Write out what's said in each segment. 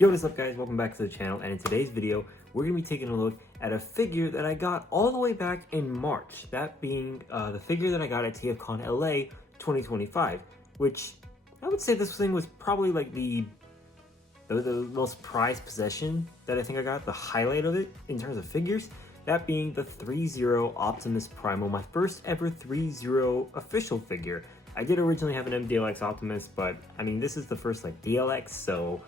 Yo, what is up guys? Welcome back to the channel, and in today's video, we're going to be taking a look at a figure that I got all the way back in March. That being the figure that I got at TFCon LA 2025, which I would say this thing was probably like the most prized possession that I think I got, the highlight of it in terms of figures. That being the ThreeZero Optimus Primal, my first ever ThreeZero official figure. I did originally have an MDLX Optimus, but I mean, this is the first like DLX, so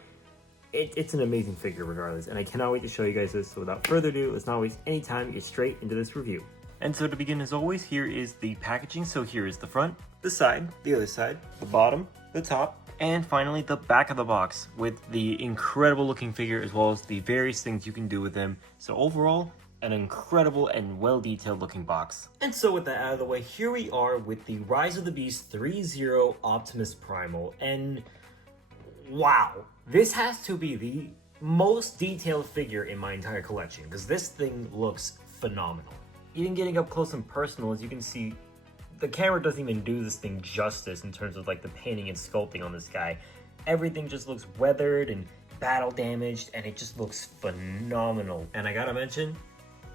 it's an amazing figure regardless, and I cannot wait to show you guys this. So without further ado, let's not waste any time, get straight into this review. And so to begin, as always, here is the packaging. So here is the front, the side, the other side, the bottom, the top, and finally the back of the box with the incredible looking figure as well as the various things you can do with them. So overall, an incredible and well-detailed looking box. And so with that out of the way, here we are with the Rise of the Beast ThreeZero Optimus Primal, and wow, this has to be the most detailed figure in my entire collection because this thing looks phenomenal. Even getting up close and personal, as you can see, the camera doesn't even do this thing justice in terms of like the painting and sculpting on this guy. Everything just looks weathered and battle damaged, and it just looks phenomenal. And I gotta mention,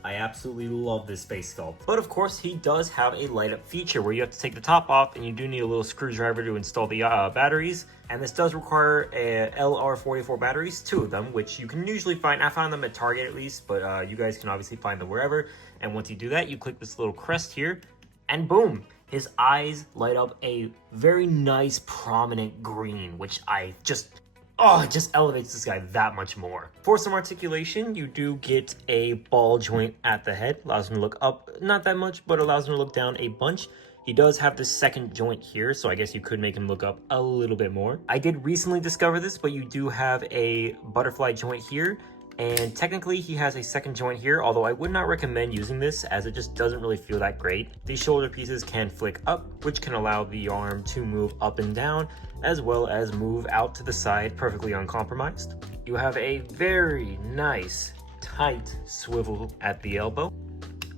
I absolutely love this face sculpt. But of course, he does have a light up feature where you have to take the top off, and you do need a little screwdriver to install the batteries. And this does require a LR44 batteries, 2 of them, which you can usually find. I found them at Target at least, but you guys can obviously find them wherever. And once you do that, you click this little crest here, and boom, his eyes light up a very nice prominent green, which it just elevates this guy that much more. For some articulation, you do get a ball joint at the head. Allows him to look up, not that much, but allows him to look down a bunch. He does have this second joint here, so I guess you could make him look up a little bit more. I did recently discover this, but you do have a butterfly joint here, and technically he has a second joint here, although I would not recommend using this as it just doesn't really feel that great. These shoulder pieces can flick up, which can allow the arm to move up and down, as well as move out to the side perfectly uncompromised. You have a very nice tight swivel at the elbow,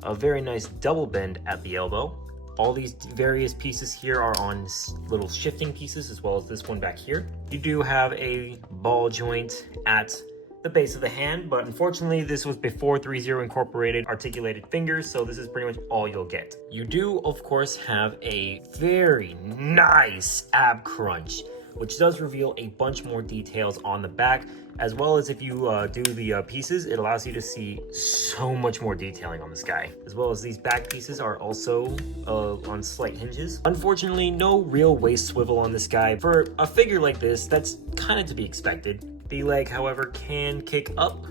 a very nice double bend at the elbow. All these various pieces here are on little shifting pieces, as well as this one back here. You do have a ball joint at the base of the hand, but unfortunately this was before ThreeZero incorporated articulated fingers, so this is pretty much all you'll get. You do of course have a very nice ab crunch, which does reveal a bunch more details on the back, as well as if you do the pieces, it allows you to see so much more detailing on this guy. As well as these back pieces are also on slight hinges. Unfortunately, no real waist swivel on this guy. For a figure like this, that's kind of to be expected. The leg, however, can kick up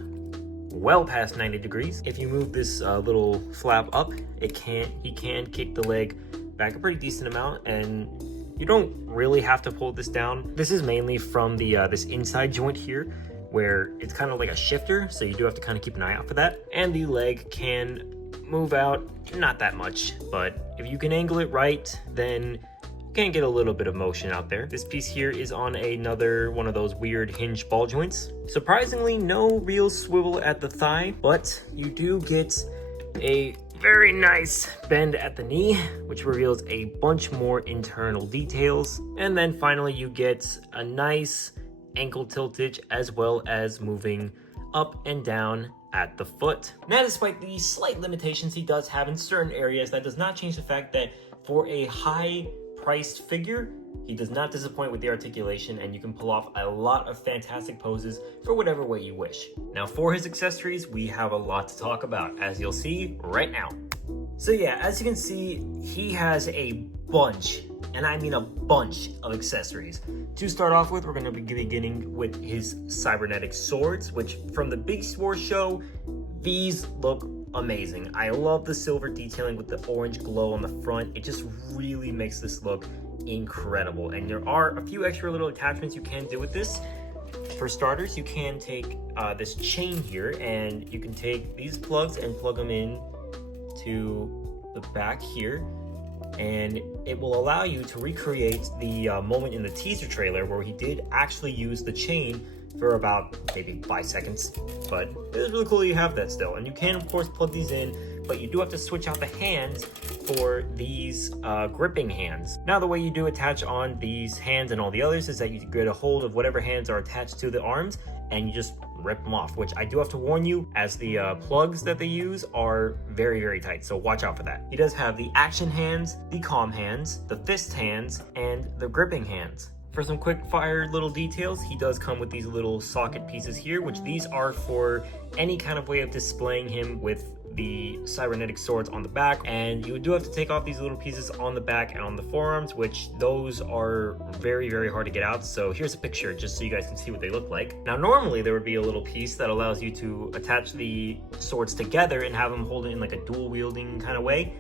well past 90 degrees. If you move this little flap up, he can kick the leg back a pretty decent amount, and you don't really have to pull this down. This is mainly from the this inside joint here, where it's kind of like a shifter, so you do have to kind of keep an eye out for that. And the leg can move out, not that much, but if you can angle it right, then you can get a little bit of motion out there. This piece here is on another one of those weird hinge ball joints. Surprisingly, no real swivel at the thigh, but you do get a very nice bend at the knee, which reveals a bunch more internal details. And then finally, you get a nice ankle tiltage, as well as moving up and down at the foot. Now, despite the slight limitations he does have in certain areas, that does not change the fact that for a high-priced figure, he does not disappoint with the articulation, and you can pull off a lot of fantastic poses for whatever way you wish. Now, for his accessories, we have a lot to talk about, as you'll see right now. So yeah, as you can see, he has a bunch, and I mean a bunch of accessories. To start off with, we're going to be beginning with his cybernetic swords, which from the Big Sword show, these look amazing. I love the silver detailing with the orange glow on the front. It just really makes this look incredible. And there are a few extra little attachments you can do with this. For starters, you can take this chain here, and you can take these plugs and plug them in to the back here, and it will allow you to recreate the moment in the teaser trailer where he did actually use the chain for about maybe 5 seconds, but it is really cool that you have that still. And you can of course plug these in but you do have to switch out the hands for these gripping hands. Now the way you do attach on these hands and all the others is that you get a hold of whatever hands are attached to the arms and you just rip them off, which I do have to warn you, as the plugs that they use are very, very tight, so watch out for that. He does have the action hands, the calm hands, the fist hands, and the gripping hands. For some quick fire little details, he does come with these little socket pieces here, which these are for any kind of way of displaying him with the cybernetic swords on the back, and you do have to take off these little pieces on the back and on the forearms, which those are very, very hard to get out. So here's a picture just so you guys can see what they look like. Now normally there would be a little piece that allows you to attach the swords together and have them hold it in like a dual wielding kind of way.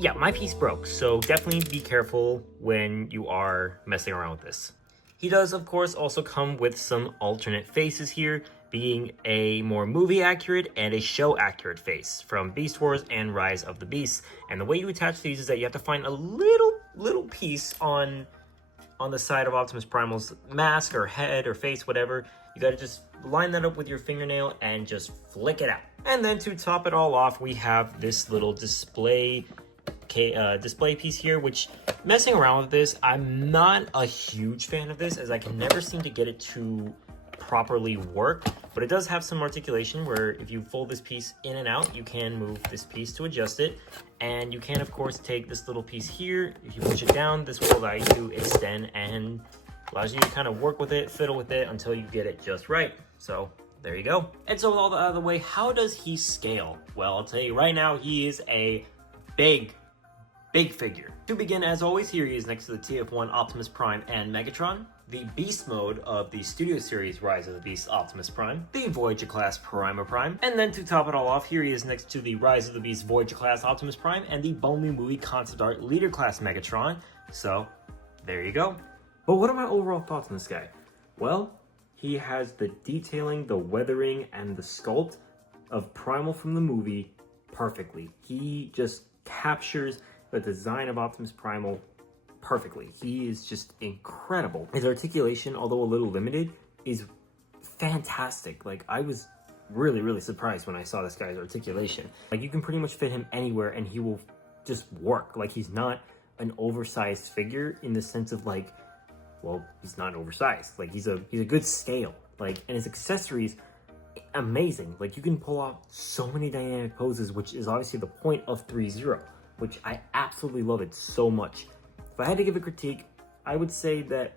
Yeah, my piece broke, so definitely be careful when you are messing around with this. He does, of course, also come with some alternate faces here, being a more movie accurate and a show accurate face from Beast Wars and Rise of the Beasts. And the way you attach these is that you have to find a little piece on the side of Optimus Primal's mask or head or face, whatever. You gotta just line that up with your fingernail and just flick it out. And then to top it all off, we have this little display piece here, which, messing around with this, I'm not a huge fan of this, as I can never seem to get it to properly work, but it does have some articulation where if you fold this piece in and out, you can move this piece to adjust it, and you can of course take this little piece here. If you push it down, this will allow you to extend and allows you to kind of work with it, fiddle with it until you get it just right. So there you go. And so with all that out of the way, how does he scale? Well, I'll tell you right now, he is a big figure. To begin, as always, here he is next to the TF1 Optimus Prime and Megatron, the Beast mode of the Studio Series Rise of the Beast Optimus Prime, the Voyager class Primer Prime, and then to top it all off, here he is next to the Rise of the Beast Voyager class Optimus Prime and the Bone Movie concept art Leader class Megatron. So there you go. But what are my overall thoughts on this guy? Well, he has the detailing, the weathering, and the sculpt of Primal from the movie perfectly. He just captures the design of Optimus Primal perfectly. He is just incredible. His articulation, although a little limited, is fantastic. Like, I was really surprised when I saw this guy's articulation. Like, you can pretty much fit him anywhere and he will just work. Like, he's not an oversized figure in the sense of, like, well, he's not oversized. Like, he's a good scale. Like, and his accessories, amazing. Like, you can pull off so many dynamic poses, which is obviously the point of ThreeZero, which I absolutely love it so much. If I had to give a critique, I would say that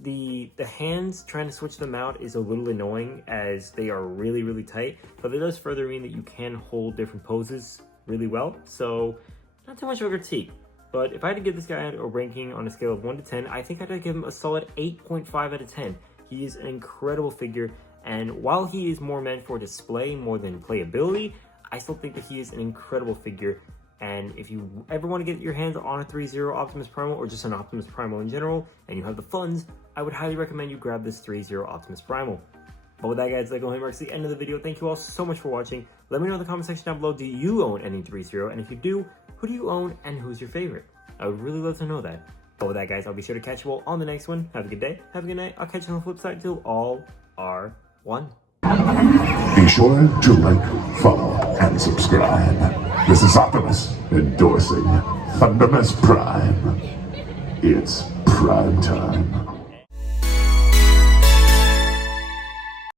the hands, trying to switch them out is a little annoying as they are really tight, but it does further mean that you can hold different poses really well, so not too much of a critique. But if I had to give this guy a ranking on a scale of 1 to 10, I think I'd give him a solid 8.5 out of 10. He is an incredible figure, and while he is more meant for display more than playability, I still think that he is an incredible figure. And if you ever want to get your hands on a ThreeZero Optimus Primal or just an Optimus Primal in general, and you have the funds, I would highly recommend you grab this ThreeZero Optimus Primal. But with that, guys, that marks the end of the video. Thank you all so much for watching. Let me know in the comment section down below, do you own any ThreeZero? And if you do, who do you own and who's your favorite? I would really love to know that. But with that, guys, I'll be sure to catch you all on the next one. Have a good day, have a good night. I'll catch you on the flip side till all are one. Be sure to like, follow, and subscribe. This is Optimus endorsing Thundermus Prime. It's prime time.